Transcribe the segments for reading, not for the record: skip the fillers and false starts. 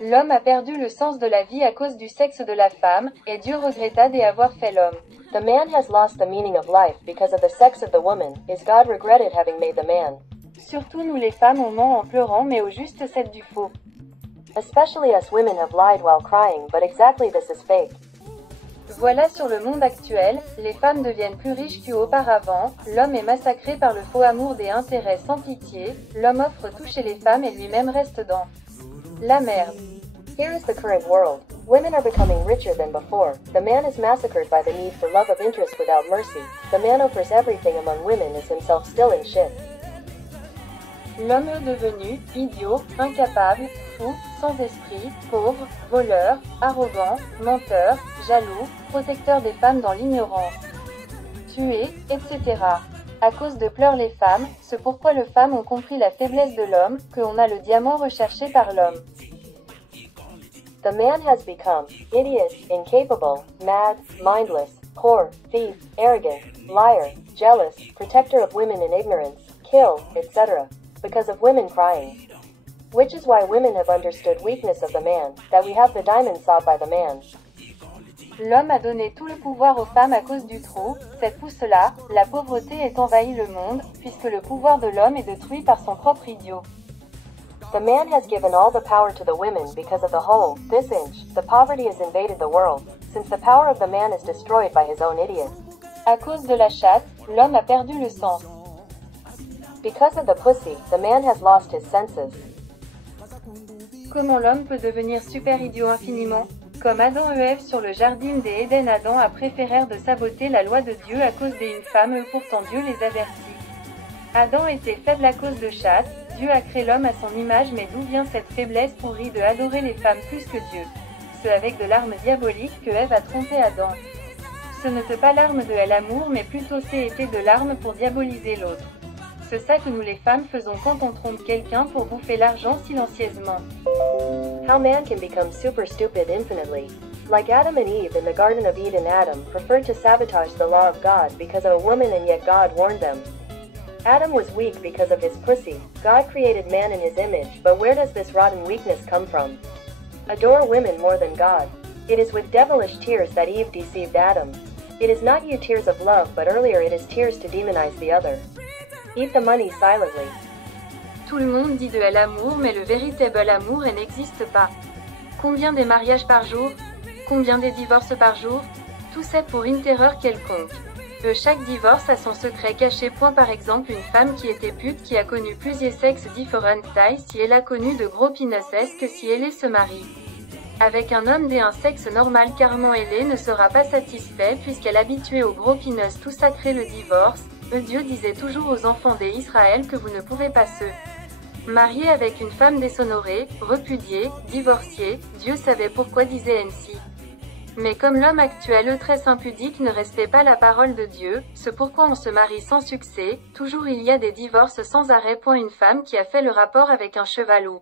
L'homme a perdu le sens de la vie à cause du sexe de la femme, et Dieu regretta d'y avoir fait l'homme. The man has lost the meaning of life because of the sex of the woman, is God regretted having made the man. Surtout nous les femmes on ment en pleurant mais au juste c'est du faux. Especially us women have lied while crying, but exactly this is fake. Voilà sur le monde actuel, les femmes deviennent plus riches qu'auparavant, l'homme est massacré par le faux amour des intérêts sans pitié, l'homme offre tout chez les femmes et lui-même reste dans la merde. Here is the current world. Women are becoming richer than before. The man is massacred by the need for love of interest without mercy. The man offers everything among women is himself still in shit. L'homme est devenu idiot, incapable, fou, sans esprit, pauvre, voleur, arrogant, menteur, jaloux, protecteur des femmes dans l'ignorance, tué, etc. À cause de pleurs les femmes, c'est pourquoi les femmes ont compris la faiblesse de l'homme, qu'on a le diamant recherché par l'homme. The man has become idiot, incapable, mad, mindless, whore, thief, arrogant, liar, jealous, protector of women in ignorance, kill, etc. because of women crying. Which is why women have understood weakness of the man, that we have the diamond sought by the man. L'homme a donné tout le pouvoir aux femmes à cause du trop, c'est pour cela, la pauvreté est envahi le monde, puisque le pouvoir de l'homme est détruit par son propre idiot. The man has given all the power to the women because of the whole, this inch, the poverty has invaded the world, since the power of the man is destroyed by his own idiot. À cause de la chatte, l'homme a perdu le sens. Because of the pussy, the man has lost his senses. Comment l'homme peut devenir super idiot infiniment? Comme Adam et Ève sur le jardin des Éden, Adam a préféré de saboter la loi de Dieu à cause d'une femme, pourtant Dieu les avertit. Adam était faible à cause de chatte, Dieu a créé l'homme à son image, mais d'où vient cette faiblesse pourrie de adorer les femmes plus que Dieu? C'est avec de l'arme diabolique que Ève a trompé Adam. Ce n'était pas l'arme de l'amour, mais plutôt c'était de l'arme pour diaboliser l'autre. C'est ça que nous les femmes faisons quand on trompe quelqu'un pour bouffer l'argent silencieusement. How man can become super stupid infinitely. Like Adam and Eve in the Garden of Eden, Adam preferred to sabotage the law of God because of a woman, and yet God warned them. Adam was weak because of his pussy. God created man in his image, but where does this rotten weakness come from? Adore women more than God. It is with devilish tears that Eve deceived Adam. It is not you tears of love, but earlier it is tears to demonize the other. Eat the money silently. Tout le monde dit de l'amour, mais le véritable amour n'existe pas. Combien des mariages par jour? Combien des divorces par jour? Tout c'est pour une terreur quelconque. Chaque divorce a son secret caché. Par exemple, une femme qui était pute qui a connu plusieurs sexes différents tailles, si elle a connu de gros pénis, est-ce que si elle se marie avec un homme d'un sexe normal, carrément elle ne sera pas satisfaite puisqu'elle est habituée au gros pénis, tout ça crée le divorce. Dieu disait toujours aux enfants d'Israël que vous ne pouvez pas se marier avec une femme déshonorée, repudiée, divorciée. Dieu savait pourquoi disait ainsi. Mais comme l'homme actuel est très impudique ne respecte pas la parole de Dieu, c'est pourquoi on se marie sans succès, toujours il y a des divorces sans arrêt. Une femme qui a fait le rapport avec un cheval ou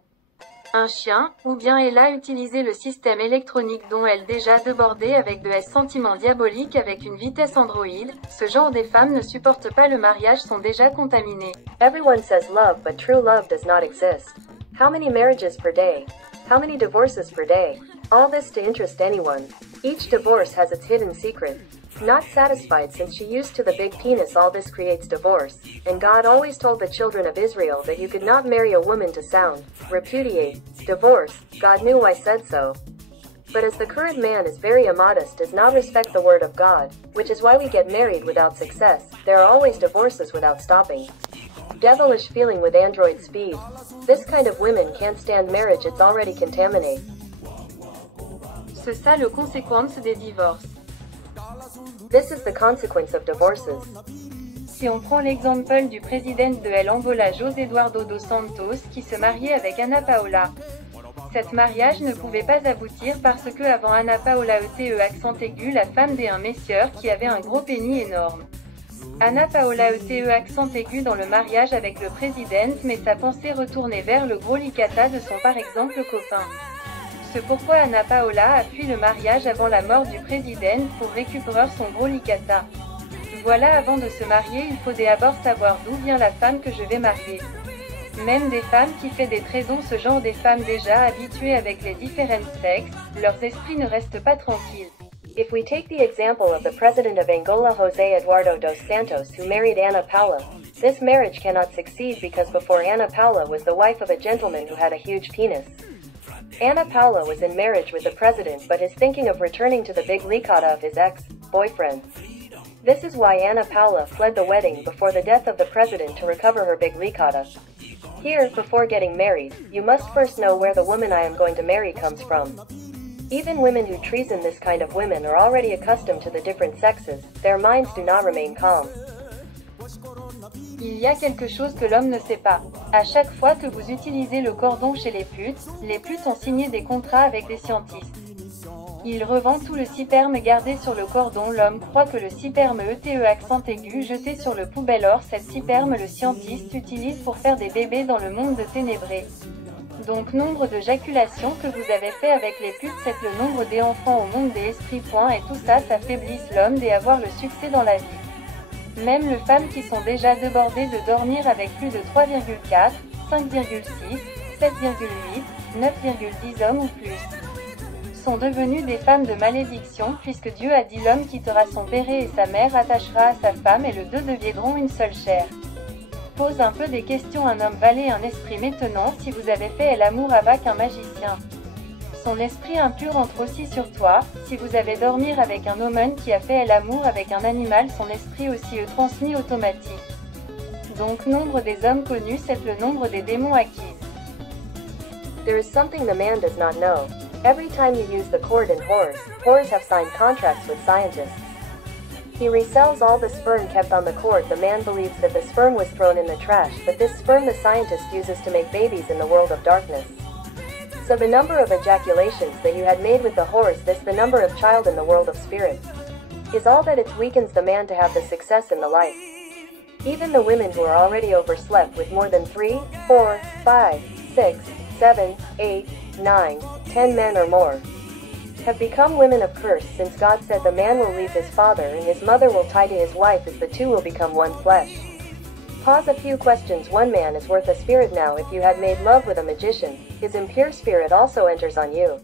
un chien, ou bien elle a utilisé le système électronique dont elle déjà débordée avec de sentiments diaboliques avec une vitesse androïde, ce genre de femmes ne supportent pas le mariage, sont déjà contaminées. Everyone says love, but true love does not exist. How many marriages per day? How many divorces per day? All this to interest anyone. Each divorce has its hidden secret. Not satisfied since she used to the big penis, all this creates divorce. And God always told the children of Israel that you could not marry a woman to sound, repudiate, divorce. God knew I said so. But as the current man is very immodest, does not respect the word of God, which is why we get married without success, there are always divorces without stopping. Devilish feeling with android speed. This kind of women can't stand marriage, it's already contaminated. C'est ça le conséquence des divorces. This is the consequence of divorces. Si on prend l'exemple du président de l'Angola José Eduardo dos Santos qui se mariait avec Ana Paola. Cet mariage ne pouvait pas aboutir parce que avant Ana Paola était accent aigu la femme d'un messieurs qui avait un gros pénis énorme. Ana Paola était accent aigu dans le mariage avec le président, mais sa pensée retournait vers le gros licata de son par exemple copain. C'est pourquoi Ana Paola a fui le mariage avant la mort du président pour récupérer son gros licata. Voilà, avant de se marier, il faut d'abord savoir d'où vient la femme que je vais marier. Même des femmes qui fait des traisons, ce genre des femmes déjà habituées avec les différents sexes, leurs esprits ne restent pas tranquilles. If we take the example of the president of Angola, José Eduardo dos Santos, who married Ana Paula, this marriage cannot succeed because before Ana Paula was the wife of a gentleman who had a huge penis. Ana Paula was in marriage with the president but is thinking of returning to the big licata of his ex-boyfriend. This is why Ana Paula fled the wedding before the death of the president to recover her big licata. Here, before getting married, you must first know where the woman I am going to marry comes from. Even women who treason this kind of women are already accustomed to the different sexes, their minds do not remain calm. Il y a quelque chose que l'homme ne sait pas. À chaque fois que vous utilisez le cordon chez les putes ont signé des contrats avec des scientistes. Ils revendent tout le sperme gardé sur le cordon. L'homme croit que le sperme ETE accent aigu jeté sur le poubelle. Or cette sperme le scientiste utilise pour faire des bébés dans le monde de ténébré. Donc nombre de jaculations que vous avez fait avec les putes, c'est le nombre des enfants au monde des esprits. Et tout ça, ça faiblisse l'homme et avoir le succès dans la vie. Même les femmes qui sont déjà débordées de dormir avec plus de 3,4, 5,6, 7,8, 9,10 hommes ou plus, sont devenues des femmes de malédiction, puisque Dieu a dit l'homme quittera son père et sa mère attachera à sa femme et les deux deviendront une seule chair. Pose un peu des questions. Un homme valait un esprit maintenant. Si vous avez fait l'amour avec un magicien, son esprit impur entre aussi sur toi. Si vous avez dormir avec un homme qui a fait l'amour avec un animal, son esprit aussi est transmis automatique. Donc nombre des hommes connus, c'est le nombre des démons acquis. There is something the man does not know. Every time you use the cord in whores have signed contracts with scientists. He resells all the sperm kept on the cord. The man believes that the sperm was thrown in the trash, but this sperm the scientist uses to make babies in the world of darkness. So the number of ejaculations that you had made with the horse, this the number of child in the world of spirit, is all that it weakens the man to have the success in the life. Even the women who are already overslept with more than 3, 4, 5, 6, 7, 8, 9, 10 men or more, have become women of curse, since God said the man will leave his father and his mother will tie to his wife as the two will become one flesh. Pause a few questions. One man is worth a spirit. Now if you had made love with a magician, his impure spirit also enters on you.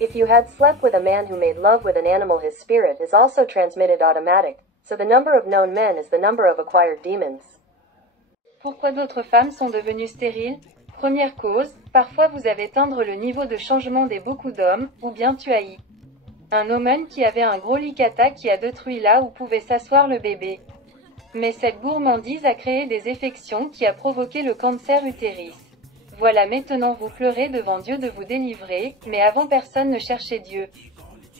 If you had slept with a man who made love with an animal, his spirit is also transmitted automatic. So the number of known men is the number of acquired demons. Pourquoi d'autres femmes sont devenues stériles? Première cause, parfois vous avez atteindre le niveau de changement des beaucoup d'hommes, ou bien tu haïs. Un homme qui avait un gros licata qui a détruit là où pouvait s'asseoir le bébé. Mais cette gourmandise a créé des infections qui a provoqué le cancer utérus. Voilà maintenant vous pleurez devant Dieu de vous délivrer, mais avant personne ne cherchait Dieu.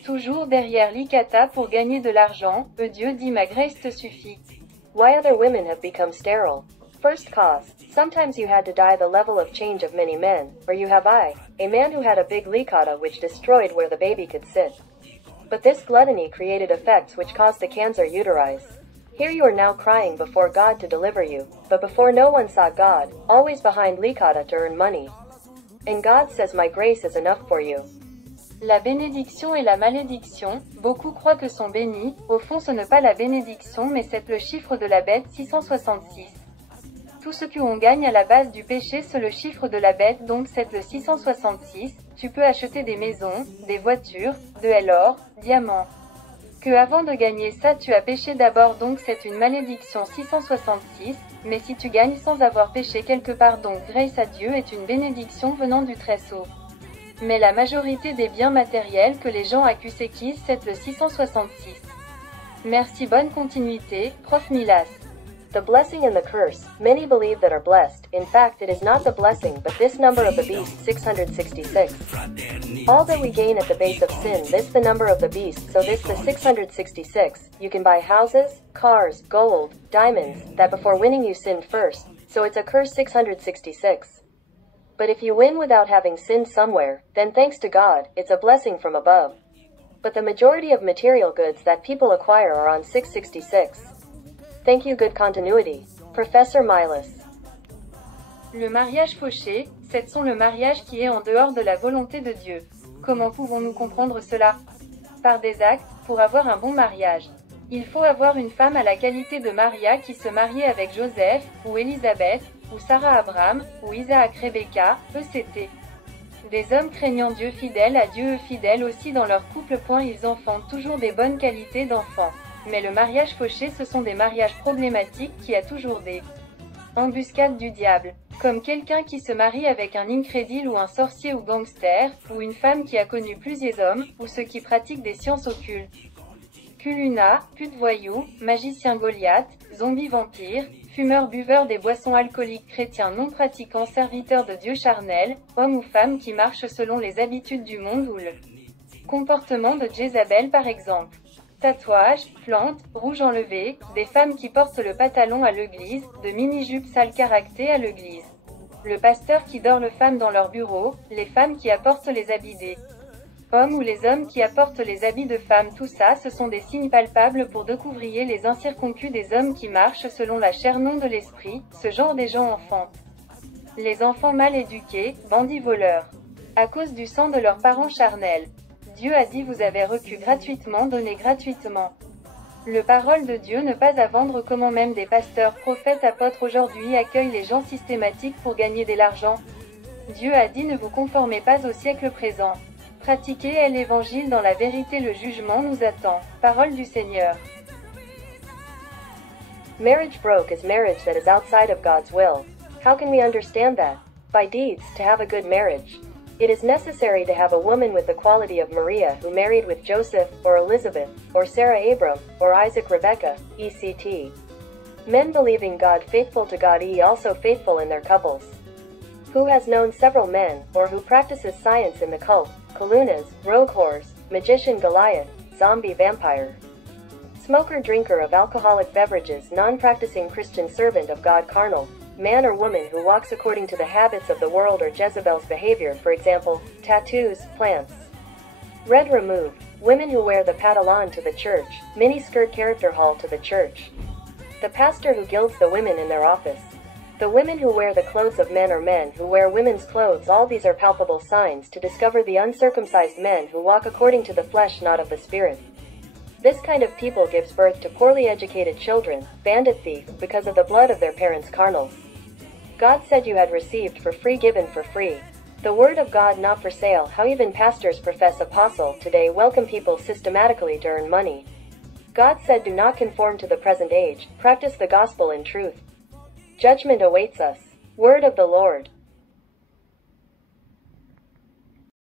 Toujours derrière licata pour gagner de l'argent, Dieu dit ma grâce te suffit. Why other women have become sterile? First cause, sometimes you had to die the level of change of many men, or you have a man who had a big licata which destroyed where the baby could sit. But this gluttony created effects which caused the cancer uterus. Here you are now crying before God to deliver you, but before no one saw God, always behind licata to earn money. And God says my grace is enough for you. La bénédiction et la malédiction, beaucoup croient que sont bénis, au fond ce n'est pas la bénédiction mais c'est le chiffre de la bête 666. Tout ce qu'on gagne à la base du péché c'est le chiffre de la bête, donc c'est le 666, tu peux acheter des maisons, des voitures, de l'or, diamants. Que avant de gagner ça tu as péché d'abord, donc c'est une malédiction 666, mais si tu gagnes sans avoir péché quelque part, donc grâce à Dieu est une bénédiction venant du Très-Haut. Mais la majorité des biens matériels que les gens accusent c'est le 666. Merci, bonne continuité, Prof Milas. The blessing and the curse, many believe that are blessed. In fact, it is not the blessing, but this number of the beast, 666. All that we gain at the base of sin, this the number of the beast, so this the 666. You can buy houses, cars, gold, diamonds, that before winning you sinned first, so it's a curse 666. But if you win without having sinned somewhere, then thanks to God, it's a blessing from above. But the majority of material goods that people acquire are on 666. Thank you. Good continuity. Professor Milas. Le mariage fauché, c'est le mariage qui est en dehors de la volonté de Dieu. Comment pouvons-nous comprendre cela? Par des actes, pour avoir un bon mariage. Il faut avoir une femme à la qualité de Maria qui se mariait avec Joseph, ou Élisabeth, ou Sarah Abraham, ou Isaac Rebecca, ECT. Des hommes craignant Dieu, fidèles à Dieu, fidèles aussi dans leur couple. Ils enfantent toujours des bonnes qualités d'enfants. Mais le mariage fauché, ce sont des mariages problématiques qui a toujours des embuscades du diable. Comme quelqu'un qui se marie avec un incrédule ou un sorcier ou gangster, ou une femme qui a connu plusieurs hommes, ou ceux qui pratiquent des sciences occultes. Culuna, pute voyou, magicien Goliath, zombie vampire, fumeur buveur des boissons alcooliques, chrétien non pratiquant, serviteur de Dieu charnel, homme ou femme qui marche selon les habitudes du monde ou le comportement de Jézabel par exemple. Tatouages, plantes, rouge enlevé, des femmes qui portent le pantalon à l'église, de mini-jupes sales caractères à l'église. Le pasteur qui dort les femmes dans leur bureau, les femmes qui apportent les habits des hommes ou les hommes qui apportent les habits de femmes. Tout ça, ce sont des signes palpables pour découvrir les incirconcis des hommes qui marchent selon la chair non de l'esprit. Ce genre des gens enfantent les enfants mal éduqués, bandits voleurs, à cause du sang de leurs parents charnels. Dieu a dit: vous avez reçu gratuitement, donnez gratuitement. Le parole de Dieu ne pas à vendre. Comment même des pasteurs, prophètes, apôtres aujourd'hui accueillent les gens systématiques pour gagner de l'argent. Dieu a dit: ne vous conformez pas au siècle présent. Pratiquez l'évangile dans la vérité, le jugement nous attend. Parole du Seigneur. Marriage broke is marriage that is outside of God's will. How can we understand that? By deeds, to have a good marriage. It is necessary to have a woman with the quality of Maria, who married with Joseph, or Elizabeth, or Sarah Abram, or Isaac Rebecca, etc. Men believing God, faithful to God, also faithful in their couples. Who has known several men, or who practices science in the cult, Kalunas, rogue horse, magician Goliath, zombie vampire. Smoker, drinker of alcoholic beverages, non-practicing Christian, servant of God, carnal. Man or woman who walks according to the habits of the world or Jezebel's behavior, for example, tattoos, plants. Red removed. Women who wear the pantalon to the church, mini-skirt character hall to the church. The pastor who gilds the women in their office. The women who wear the clothes of men or men who wear women's clothes. All these are palpable signs to discover the uncircumcised men who walk according to the flesh, not of the spirit. This kind of people gives birth to poorly educated children, bandit thief, because of the blood of their parents carnal. God said you had received for free, given for free. The word of God not for sale. How even pastors profess apostle today welcome people systematically to earn money. God said do not conform to the present age, practice the gospel in truth. Judgment awaits us. Word of the Lord.